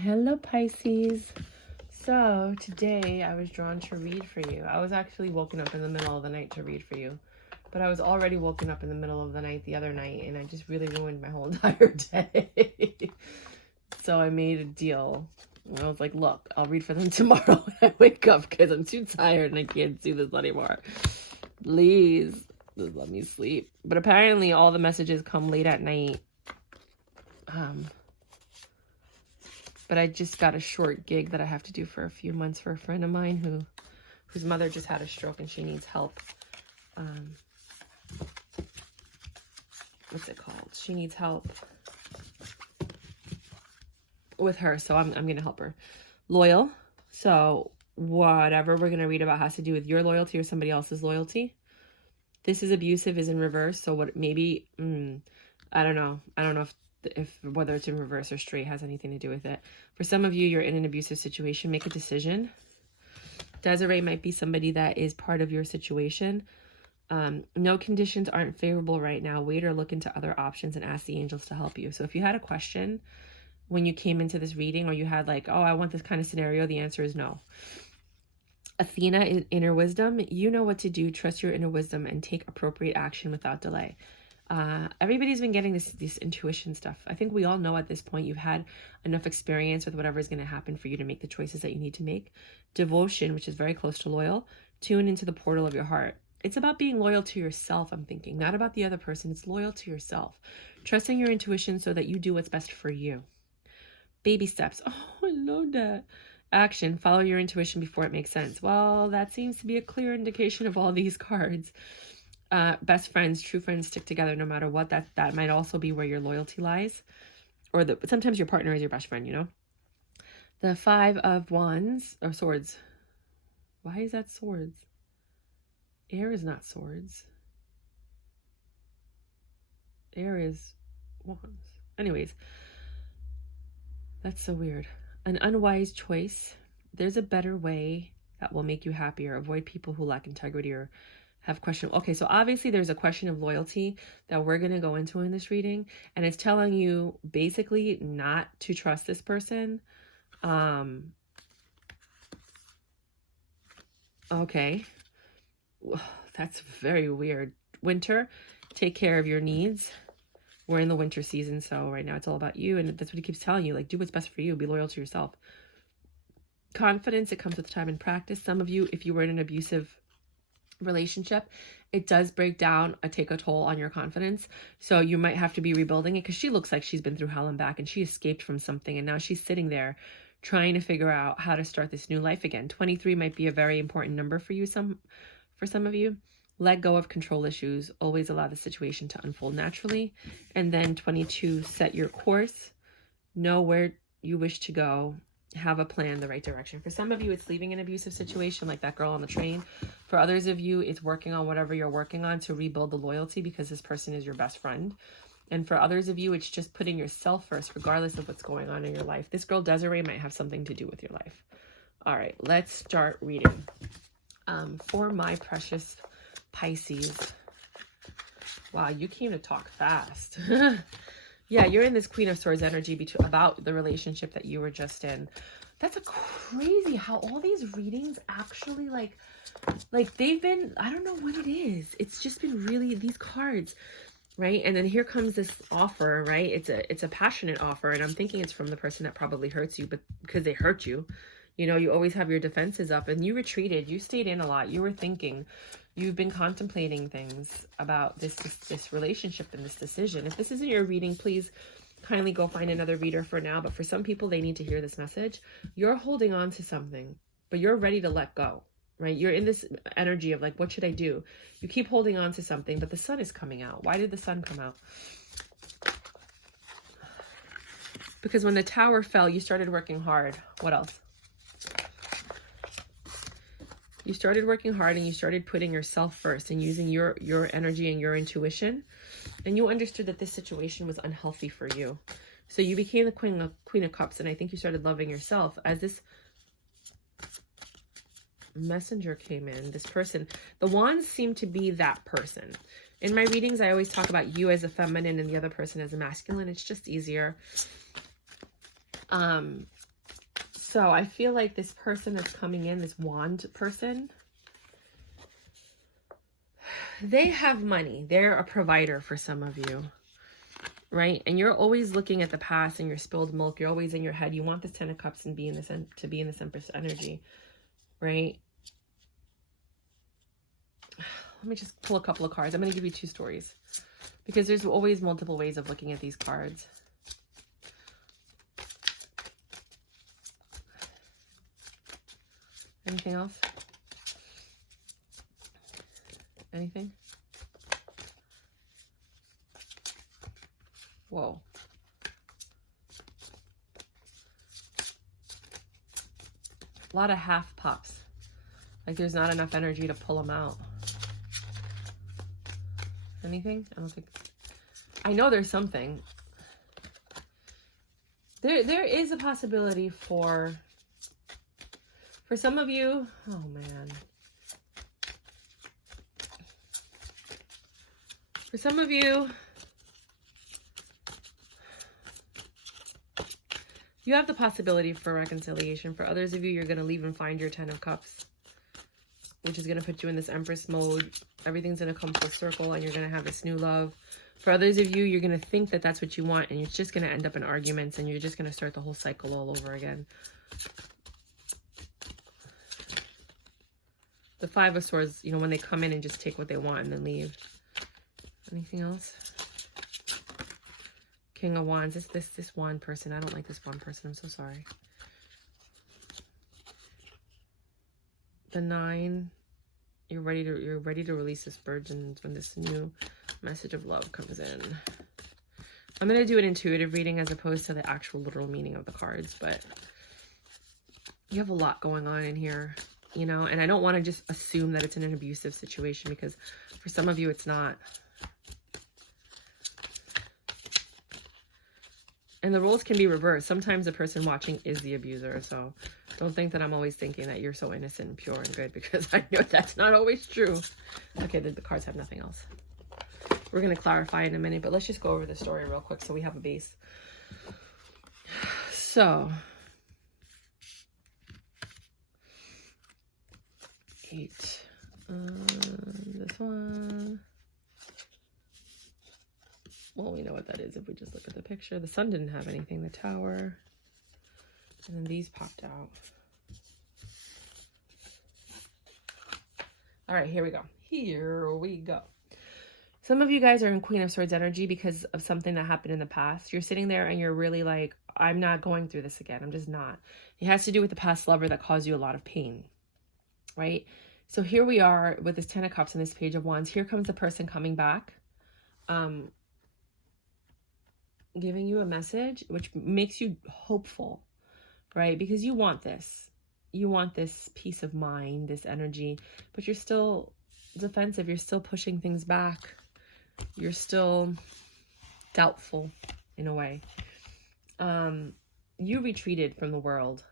Hello Pisces. So today I was drawn to read for you. I was actually woken up in the middle of the night to read for you, but I was already woken up in the middle of the night the other night, and I just really ruined my whole entire day. So I made a deal. I was like, look, I'll read for them tomorrow when I wake up because I'm too tired and I can't do this anymore. Please, just let me sleep. But apparently all the messages come late at night. But I just got a short gig that I have to do for a few months for a friend of mine whose mother just had a stroke and she needs help. What's it called? She needs help with her, so I'm going to help her. Loyal. So whatever we're going to read about has to do with your loyalty or somebody else's loyalty. This is abusive is in reverse. So what maybe, I don't know if whether it's in reverse or straight has anything to do with it. For some of you, you're in an abusive situation. Make a decision. Desiree might be somebody that is part of your situation. No conditions aren't favorable right now. Wait or look into other options and ask the angels to help you. So if you had a question when you came into this reading, or you had like, oh, I want this kind of scenario, the answer is no. Athena is inner wisdom. You know what to do. Trust your inner wisdom and take appropriate action without delay. Everybody's been getting this intuition stuff. I think we all know at this point you've had enough experience with whatever is going to happen for you to make the choices that you need to make. Devotion, which is very close to loyal. Tune into the portal of your heart. It's about being loyal to yourself, I'm thinking, not about the other person. It's loyal to yourself. Trusting your intuition so that you do what's best for you. Baby steps. Oh, I love that. Action. Follow your intuition before it makes sense. Well, that seems to be a clear indication of all these cards. Best friends, true friends stick together no matter what. That might also be where your loyalty lies. Or sometimes your partner is your best friend, you know. The 5 of Wands, or Swords. Why is that Swords? Air is not Swords. Air is Wands. Anyways, that's so weird. An unwise choice. There's a better way that will make you happier. Avoid people who lack integrity or have question. Okay, so obviously there's a question of loyalty that we're going to go into in this reading, and it's telling you basically not to trust this person. Okay, that's very weird. Winter, take care of your needs. We're in the winter season, so right now it's all about you, and that's what he keeps telling you, like, do what's best for you. Be loyal to yourself. Confidence, it comes with time and practice. Some of you, if you were in an abusive relationship, it does break down, take a toll on your confidence, so you might have to be rebuilding it, because she looks like she's been through hell and back, and she escaped from something, and now she's sitting there trying to figure out how to start this new life again. 23 might be a very important number for you. For some of you, let go of control issues. Always allow the situation to unfold naturally. And then 22, set your course. Know where you wish to go. Have a plan, the right direction. For some of you, it's leaving an abusive situation like that girl on the train. For others of you, it's working on whatever you're working on to rebuild the loyalty, because this person is your best friend. And for others of you, it's just putting yourself first, regardless of what's going on in your life. This girl, Desiree, might have something to do with your life. All right, let's start reading. For my precious Pisces. Wow, you came to talk fast. Yeah, you're in this Queen of Swords energy about the relationship that you were just in. That's a crazy how all these readings actually like they've been, I don't know what it is. It's just been really these cards, right? And then here comes this offer, right? It's a passionate offer, and I'm thinking it's from the person that probably hurts you, but because they hurt you. You know, you always have your defenses up, and you retreated. You stayed in a lot. You were thinking. You've been contemplating things about this relationship and this decision. If this isn't your reading, please kindly go find another reader for now. But for some people, they need to hear this message. You're holding on to something, but you're ready to let go, right? You're in this energy of like, what should I do? You keep holding on to something, but the sun is coming out. Why did the sun come out? Because when the tower fell, you started working hard. What else? You started working hard, and you started putting yourself first and using your energy and your intuition. And you understood that this situation was unhealthy for you. So you became the Queen of Cups, and I think you started loving yourself as this messenger came in, this person. The wands seem to be that person. In my readings, I always talk about you as a feminine and the other person as a masculine. It's just easier. So I feel like this person that's coming in, this wand person, they have money. They're a provider for some of you, right? And you're always looking at the past and your spilled milk. You're always in your head. You want this 10 of Cups and be in this, to be in this Empress energy, right? Let me just pull a couple of cards. I'm going to give you 2 stories because there's always multiple ways of looking at these cards. Anything else? Anything? Whoa. A lot of half pops. Like there's not enough energy to pull them out. Anything? I don't think. I know there's something. There is a possibility for some of you. Oh man. For some of you, you have the possibility for reconciliation. For others of you, you're going to leave and find your 10 of Cups, which is going to put you in this Empress mode. Everything's going to come full circle and you're going to have this new love. For others of you, you're going to think that that's what you want and it's just going to end up in arguments and you're just going to start the whole cycle all over again. The 5 of Swords, you know, when they come in and just take what they want and then leave. Anything else? King of Wands. This wand person. I don't like this wand person. I'm so sorry. The 9. You're ready to release this virgin when this new message of love comes in. I'm going to do an intuitive reading as opposed to the actual literal meaning of the cards, but you have a lot going on in here, you know, and I don't want to just assume that it's in an abusive situation because for some of you it's not. And the roles can be reversed. Sometimes the person watching is the abuser. So don't think that I'm always thinking that you're so innocent and pure and good because I know that's not always true. Okay, the cards have nothing else. We're going to clarify in a minute, but let's just go over the story real quick so we have a base. So, 8. This one. Well, we know what that is if we just look at the picture. The sun didn't have anything. The Tower. And then these popped out. All right, here we go. Here we go. Some of you guys are in Queen of Swords energy because of something that happened in the past. You're sitting there and you're really like, I'm not going through this again. I'm just not. It has to do with the past lover that caused you a lot of pain, right? So here we are with this 10 of Cups and this Page of Wands. Here comes the person coming back. Giving you a message which makes you hopeful, right? Because you want this. You want this peace of mind, this energy, but you're still defensive. You're still pushing things back. You're still doubtful in a way. You retreated from the world,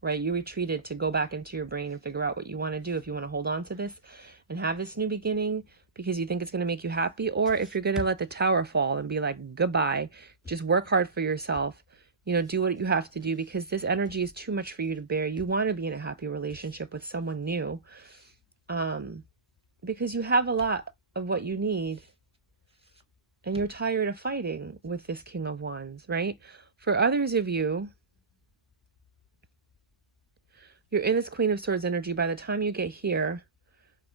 right? You retreated to go back into your brain and figure out what you want to do. If you want to hold on to this and have this new beginning because you think it's going to make you happy, or if you're going to let the Tower fall and be like, goodbye, just work hard for yourself, you know, do what you have to do because this energy is too much for you to bear. You want to be in a happy relationship with someone new, because you have a lot of what you need and you're tired of fighting with this King of Wands, right? For others of you, you're in this Queen of Swords energy. By the time you get here,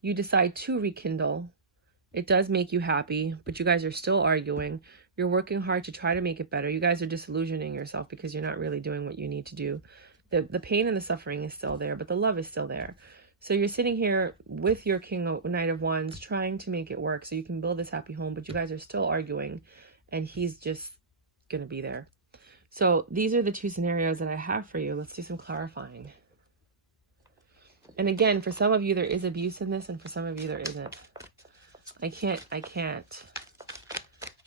you decide to rekindle. It does make you happy, but you guys are still arguing. You're working hard to try to make it better. You guys are disillusioning yourself because you're not really doing what you need to do. The pain and the suffering is still there, but the love is still there. So you're sitting here with your Knight of Wands trying to make it work so you can build this happy home, but you guys are still arguing and he's just going to be there. So these are the 2 scenarios that I have for you. Let's do some clarifying. And again, for some of you, there is abuse in this, and for some of you, there isn't. I can't,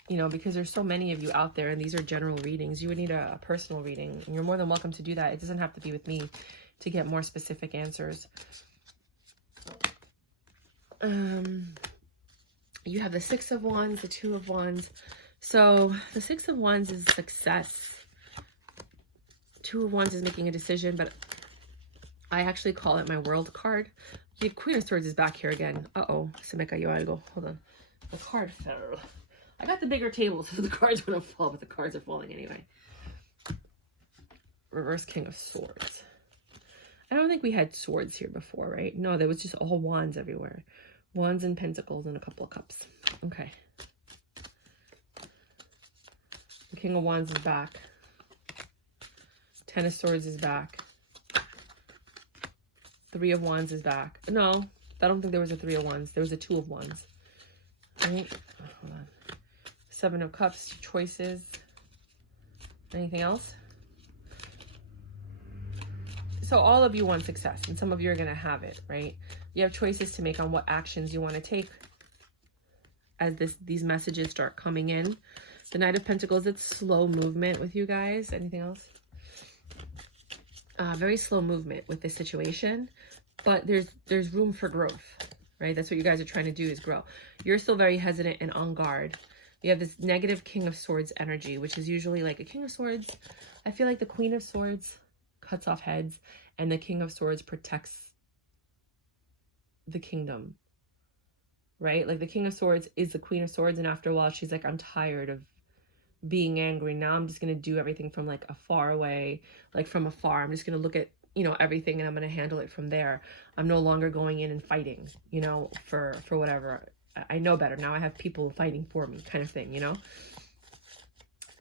you know, because there's so many of you out there, and these are general readings. You would need a personal reading, and you're more than welcome to do that. It doesn't have to be with me to get more specific answers. You have the 6 of Wands, the 2 of Wands. So the 6 of Wands is success. Two of Wands is making a decision, but I actually call it my World card. The Queen of Swords is back here again. Uh-oh. Se me cayó algo. Hold on. The card fell. I got the bigger table, so the cards wouldn't fall, but the cards are falling anyway. Reverse King of Swords. I don't think we had swords here before, right? No, there was just all wands everywhere. Wands and pentacles and a couple of cups. Okay. The King of Wands is back. Ten of Swords is back. Three of Wands is back. No, I don't think there was a Three of Wands. There was a Two of Wands. Right? Hold on. Seven of Cups, choices. Anything else? So all of you want success, and some of you are going to have it, right? You have choices to make on what actions you want to take as these messages start coming in. The Knight of Pentacles, it's slow movement with you guys. Anything else? Very slow movement with this situation, but there's room for growth, right? That's what you guys are trying to do, is grow. You're still very hesitant and on guard. You have this negative King of Swords energy, which is usually like a King of Swords. I feel like the Queen of Swords cuts off heads, and the King of Swords protects the kingdom, right? Like the King of Swords is the Queen of Swords, and after a while she's like, I'm tired of being angry. Now I'm just going to do everything from like a far away, like from afar. I'm just going to look at, you know, everything, and I'm going to handle it from there. I'm no longer going in and fighting, you know, for whatever. I know better. Now I have people fighting for me, kind of thing, you know?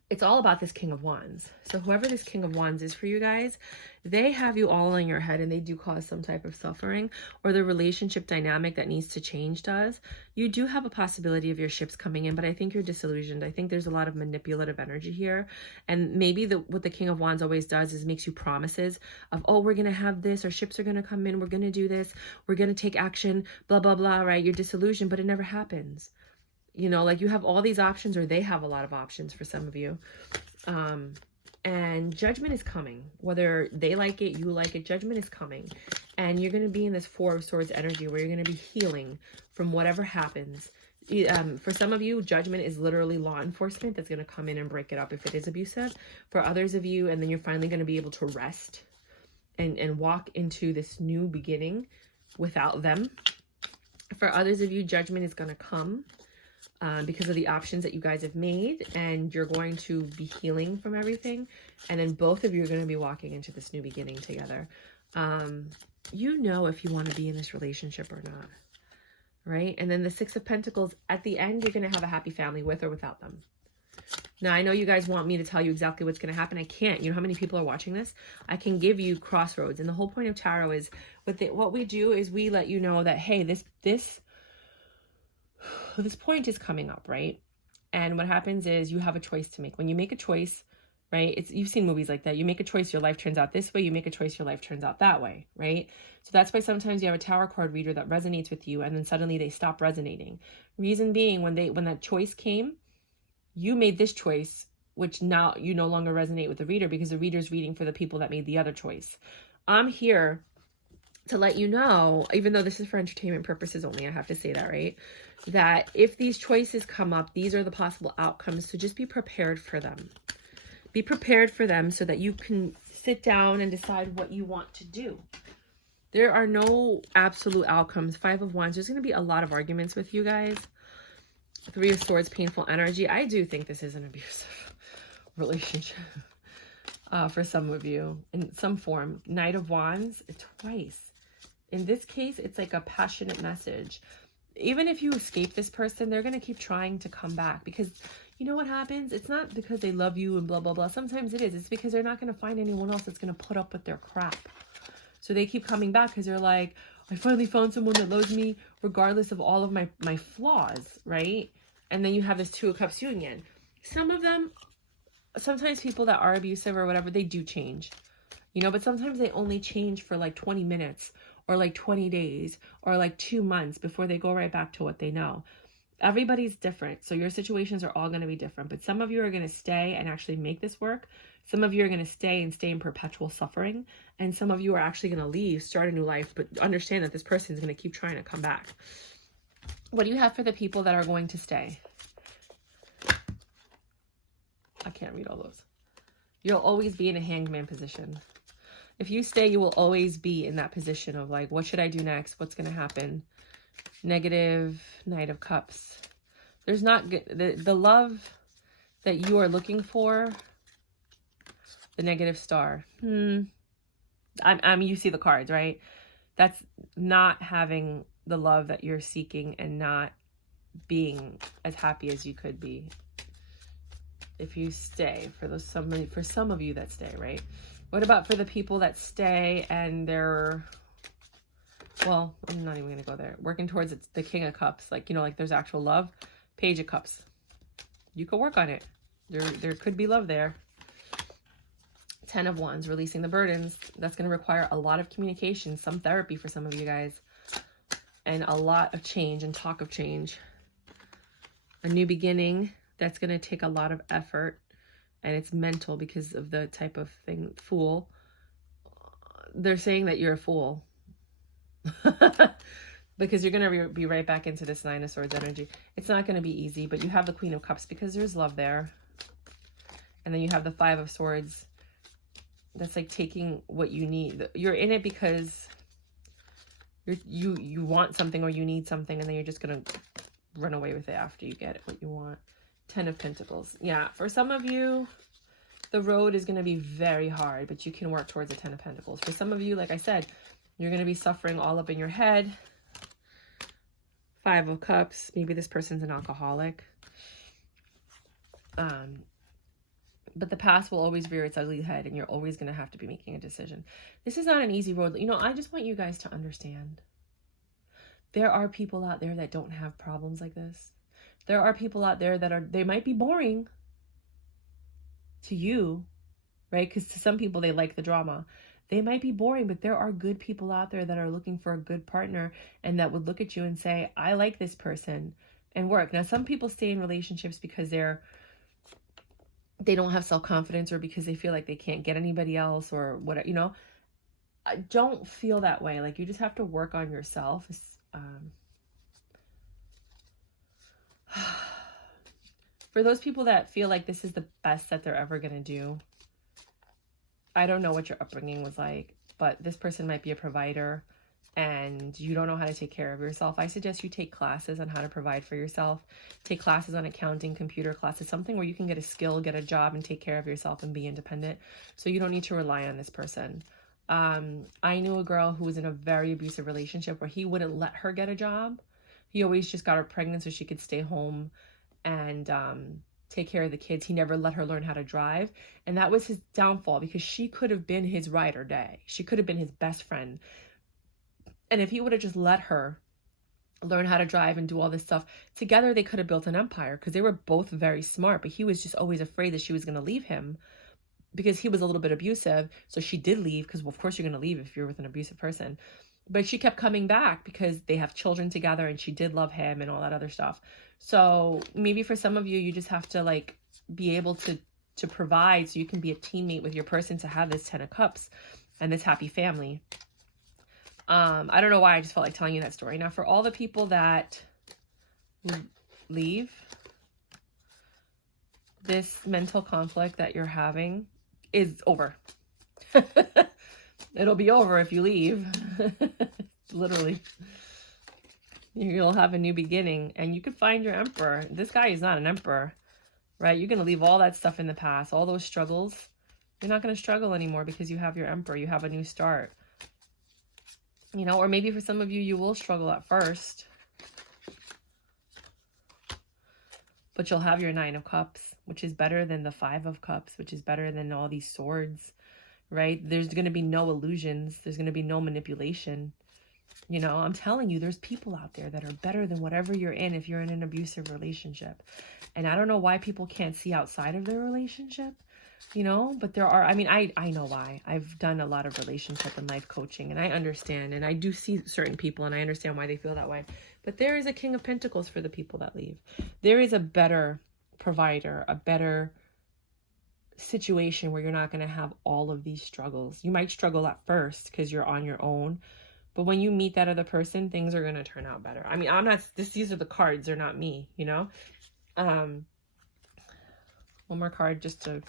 It's all about this King of Wands. So whoever this King of Wands is for you guys, they have you all in your head, and they do cause some type of suffering, or the relationship dynamic that needs to change does. You do have a possibility of your ships coming in, but I think you're disillusioned. I think there's a lot of manipulative energy here. And maybe what the King of Wands always does is makes you promises of, oh, we're going to have this, our ships are going to come in, we're going to do this, we're going to take action, blah, blah, blah, right? You're disillusioned, but it never happens. You know, like you have all these options, or they have a lot of options for some of you. And judgment is coming. Whether they like it, you like it, judgment is coming. And you're going to be in this Four of Swords energy where you're going to be healing from whatever happens. For some of you, judgment is literally law enforcement that's going to come in and break it up if it is abusive. For others of you, and then you're finally going to be able to rest and walk into this new beginning without them. For others of you, judgment is going to come. Because of the options that you guys have made, and you're going to be healing from everything, and then both of you are going to be walking into this new beginning together. You know if you want to be in this relationship or not, right? And then the Six of Pentacles, at the end, you're going to have a happy family with or without them. Now, I know you guys want me to tell you exactly what's going to happen. I can't. You know how many people are watching this? I can give you crossroads, and the whole point of tarot is, what we do is we let you know that, hey, this point is coming up, right? And what happens is you have a choice to make. When you make a choice, right? You've seen movies like that. You make a choice, your life turns out this way. You make a choice, your life turns out that way, right? So that's why sometimes you have a tarot card reader that resonates with you, and then suddenly they stop resonating. Reason being, when that choice came, you made this choice, which now you no longer resonate with the reader, because the reader's reading for the people that made the other choice. I'm here to let you know, even though this is for entertainment purposes only, I have to say that, right? That if these choices come up, these are the possible outcomes. So just be prepared for them. Be prepared for them so that you can sit down and decide what you want to do. There are no absolute outcomes. Five of Wands, there's going to be a lot of arguments with you guys. Three of Swords, painful energy. I do think this is an abusive relationship for some of you in some form. Knight of Wands, twice. In this case, it's like a passionate message. Even if you escape this person, they're going to keep trying to come back, because you know what happens? It's not because they love you and blah, blah, blah. Sometimes it is. It's because they're not going to find anyone else that's going to put up with their crap. So they keep coming back because they're like, I finally found someone that loves me regardless of all of my flaws, right? And then you have this Two of Cups union. Some of them, sometimes people that are abusive or whatever, they do change, you know, but sometimes they only change for like 20 minutes or like 20 days or like 2 months before they go right back to what they know. Everybody's different. So your situations are all going to be different, but some of you are going to stay and actually make this work. Some of you are going to stay in perpetual suffering. And some of you are actually going to leave, start a new life, but understand that this person is going to keep trying to come back. What do you have for the people that are going to stay? I can't read all those. You'll always be in a hangman position. If you stay, you will always be in that position of like, what should I do next? What's going to happen? Negative, Knight of Cups. There's not the love that you are looking for. The Negative Star. You see the cards, right? That's not having the love that you're seeking and not being as happy as you could be if you stay. For some of you that stay, right? What about for the people that stay and they're, well, I'm not even going to go there. Working towards the King of Cups. Like, you know, like there's actual love. Page of Cups. You could work on it. There could be love there. 10 of Wands, releasing the burdens. That's going to require a lot of communication, some therapy for some of you guys, and a lot of change and talk of change. A new beginning. That's going to take a lot of effort, and it's mental because of the type of thing. Fool. They're saying that you're a fool. Because you're going to be right back into this Nine of Swords energy. It's not going to be easy, but you have the Queen of Cups because there's love there. And then you have the Five of Swords. That's like taking what you need. You're in it because you want something or you need something, and then you're just going to run away with it after you get what you want. 10 of Pentacles. Yeah, for some of you, the road is going to be very hard, but you can work towards the 10 of Pentacles. For some of you, like I said, you're going to be suffering all up in your head. 5 of Cups. Maybe this person's an alcoholic. But the past will always rear its ugly head, and you're always going to have to be making a decision. This is not an easy road. You know, I just want you guys to understand. There are people out there that don't have problems like this. There are people out there that they might be boring to you, right? Because to some people, they like the drama. They might be boring, but there are good people out there that are looking for a good partner and that would look at you and say, I like this person, and work. Now, some people stay in relationships because they don't have self-confidence, or because they feel like they can't get anybody else, or whatever, you know. I don't feel that way. Like, you just have to work on yourself. For those people that feel like this is the best that they're ever going to do, I don't know what your upbringing was like, but this person might be a provider and you don't know how to take care of yourself. I suggest you take classes on how to provide for yourself. Take classes on accounting, computer classes, something where you can get a skill, get a job, and take care of yourself and be independent, so you don't need to rely on this person. I knew a girl who was in a very abusive relationship where he wouldn't let her get a job. He always just got her pregnant so she could stay home and take care of the kids. He never let her learn how to drive. And that was his downfall, because she could have been his ride or die. She could have been his best friend. And if he would have just let her learn how to drive and do all this stuff, together they could have built an empire, because they were both very smart. But he was just always afraid that she was going to leave him because he was a little bit abusive. So she did leave, because, well, of course you're going to leave if you're with an abusive person. But she kept coming back because they have children together and she did love him and all that other stuff. So maybe for some of you, you just have to like be able to provide so you can be a teammate with your person to have this 10 of Cups and this happy family. I don't know why I just felt like telling you that story. Now, for all the people that leave, this mental conflict that you're having is over. It'll be over if you leave. Literally. You'll have a new beginning and you could find your emperor. This guy is not an emperor, right? You're going to leave all that stuff in the past, all those struggles. You're not going to struggle anymore because you have your emperor. You have a new start. You know, or maybe for some of you, you will struggle at first. But you'll have your 9 of Cups, which is better than the 5 of Cups, which is better than all these swords, right? There's going to be no illusions. There's going to be no manipulation. You know, I'm telling you, there's people out there that are better than whatever you're in if you're in an abusive relationship. And I don't know why people can't see outside of their relationship, you know, but there are, I mean, I know why. I've done a lot of relationship and life coaching, and I understand, and I do see certain people and I understand why they feel that way. But there is a King of Pentacles for the people that leave. There is a better provider, a better situation where you're not going to have all of these struggles. You might struggle at first because you're on your own, but when you meet that other person, things are going to turn out better. I mean, I'm not, these are the cards, they're not me, you know? One more card just to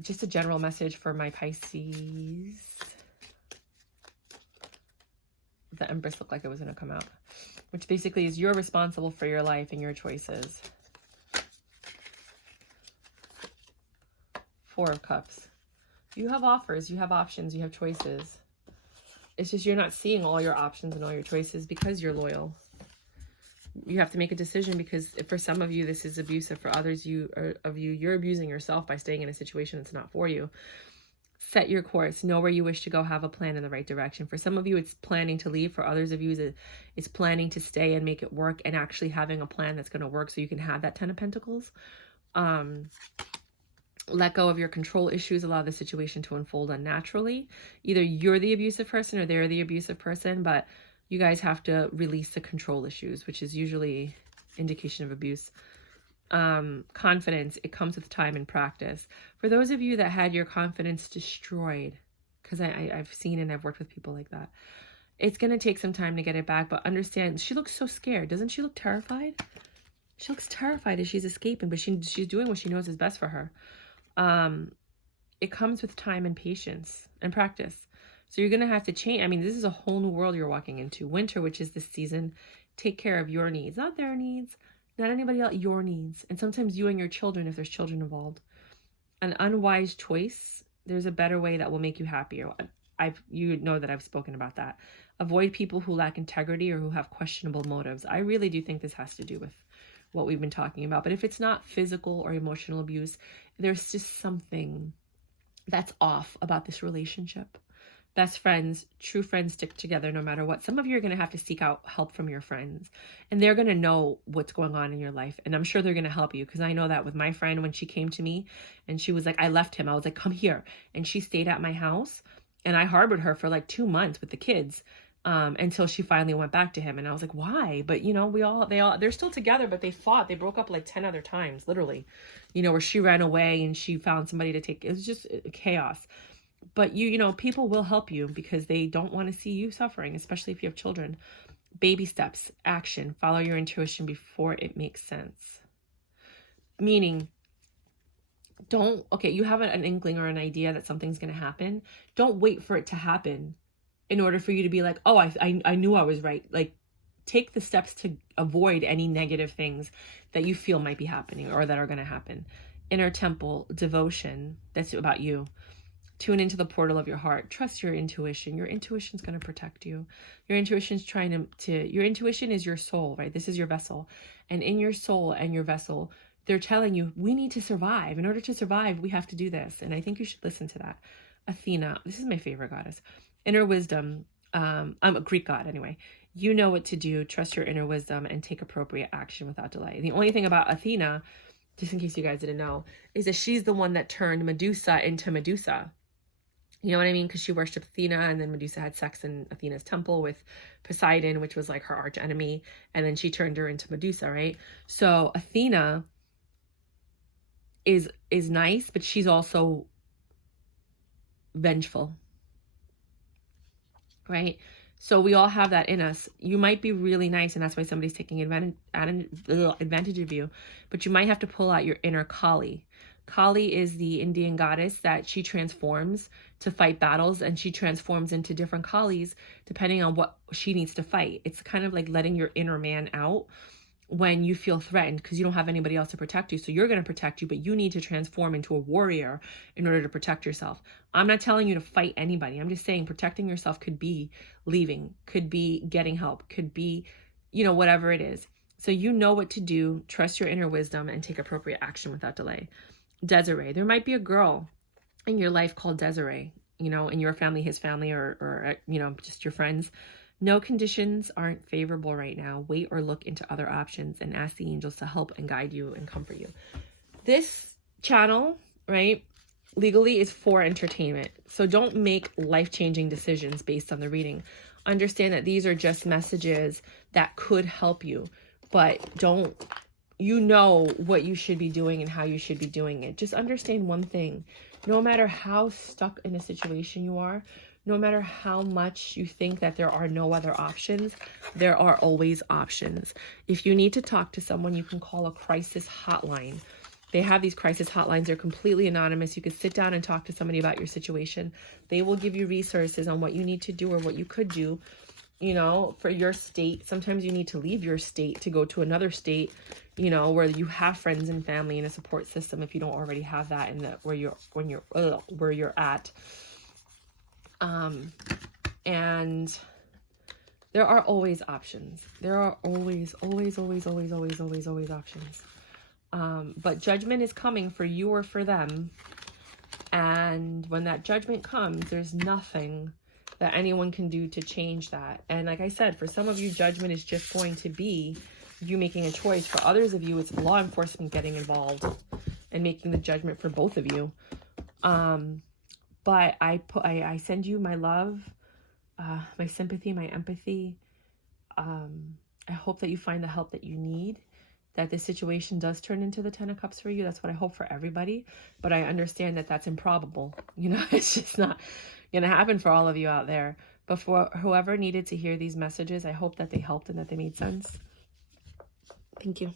Just a general message for my Pisces. The Empress looked like it was going to come out, which basically is you're responsible for your life and your choices. Four of Cups. You have offers, you have options, you have choices. It's just you're not seeing all your options and all your choices because you're loyal. You have to make a decision because for some of you, this is abusive. For others you're abusing yourself by staying in a situation that's not for you. Set your course. Know where you wish to go. Have a plan in the right direction. For some of you, it's planning to leave. For others of you, it's planning to stay and make it work and actually having a plan that's going to work so you can have that 10 of Pentacles. Let go of your control issues. Allow the situation to unfold unnaturally. Either you're the abusive person or they're the abusive person, but you guys have to release the control issues, which is usually indication of abuse. Confidence, it comes with time and practice. For those of you that had your confidence destroyed, because I've seen and I've worked with people like that, it's going to take some time to get it back, but understand, she looks so scared. Doesn't she look terrified? She looks terrified as she's escaping, but she's doing what she knows is best for her. It comes with time and patience and practice. So you're going to have to change. I mean, this is a whole new world you're walking into. Winter, which is this season, take care of your needs, not their needs, not anybody else, your needs. And sometimes you and your children, if there's children involved. An unwise choice, there's a better way that will make you happier. You know that I've spoken about that. Avoid people who lack integrity or who have questionable motives. I really do think this has to do with what we've been talking about. But if it's not physical or emotional abuse, there's just something that's off about this relationship. Best friends, true friends stick together no matter what. Some of you are going to have to seek out help from your friends, and they're going to know what's going on in your life. And I'm sure they're going to help you, because I know that with my friend, when she came to me and she was like, I left him. I was like, come here. And she stayed at my house, and I harbored her for like 2 months with the kids until she finally went back to him. And I was like, why? But you know, they're still together, but they fought. They broke up like 10 other times, literally, you know, where she ran away and she found somebody to take. It was just chaos. But you know, people will help you because they don't want to see you suffering, especially if you have children. Baby steps, action, follow your intuition before it makes sense. Meaning, you have an inkling or an idea that something's going to happen. Don't wait for it to happen in order for you to be like, oh, I knew I was right. Like, take the steps to avoid any negative things that you feel might be happening or that are going to happen. Inner temple, devotion, that's about you. Tune into the portal of your heart. Trust your intuition. Your intuition's going to protect you. Your intuition's your intuition is your soul, right? This is your vessel. And in your soul and your vessel, they're telling you, we need to survive. In order to survive, we have to do this. And I think you should listen to that. Athena, this is my favorite goddess. Inner wisdom. I'm a Greek god anyway. You know what to do. Trust your inner wisdom and take appropriate action without delay. The only thing about Athena, just in case you guys didn't know, is that she's the one that turned Medusa into Medusa. You know what I mean? Because she worshipped Athena, and then Medusa had sex in Athena's temple with Poseidon, which was like her arch enemy. And then she turned her into Medusa, right? So Athena is nice, but she's also vengeful, right? So we all have that in us. You might be really nice, and that's why somebody's taking advantage of you. But you might have to pull out your inner Kali. Kali is the Indian goddess that she transforms to fight battles, and she transforms into different Kalis depending on what she needs to fight. It's kind of like letting your inner man out when you feel threatened because you don't have anybody else to protect you. So you're going to protect you, but you need to transform into a warrior in order to protect yourself. I'm not telling you to fight anybody. I'm just saying protecting yourself could be leaving, could be getting help, could be, you know, whatever it is. So you know what to do. Trust your inner wisdom and take appropriate action without delay. Desiree, there might be a girl in your life called Desiree, you know, in your family, his family, or you know, just your friends. No, conditions aren't favorable right now. Wait or look into other options and ask the angels to help and guide you and comfort you. This channel, right, legally is for entertainment. So don't make life-changing decisions based on the reading. Understand that these are just messages that could help you, but don't, you know what you should be doing and how you should be doing it. Just understand one thing. No matter how stuck in a situation you are, no matter how much you think that there are no other options, there are always options. If you need to talk to someone, you can call a crisis hotline. They have these crisis hotlines. They're completely anonymous. You could sit down and talk to somebody about your situation. They will give you resources on what you need to do or what you could do, you know, for your state. Sometimes you need to leave your state to go to another state, you know, where you have friends and family and a support system if you don't already have that in the where you're at. And there are always options. There are always options. But judgment is coming for you or for them. And when that judgment comes, there's nothing that anyone can do to change that. And like I said, for some of you, judgment is just going to be you making a choice. For others of you, it's law enforcement getting involved and making the judgment for both of you. But I send you my love, my sympathy, my empathy. I hope that you find the help that you need, that this situation does turn into the 10 of Cups for you. That's what I hope for everybody. But I understand that that's improbable. You know, it's just not going to happen for all of you out there. But for whoever needed to hear these messages, I hope that they helped and that they made sense. Thank you.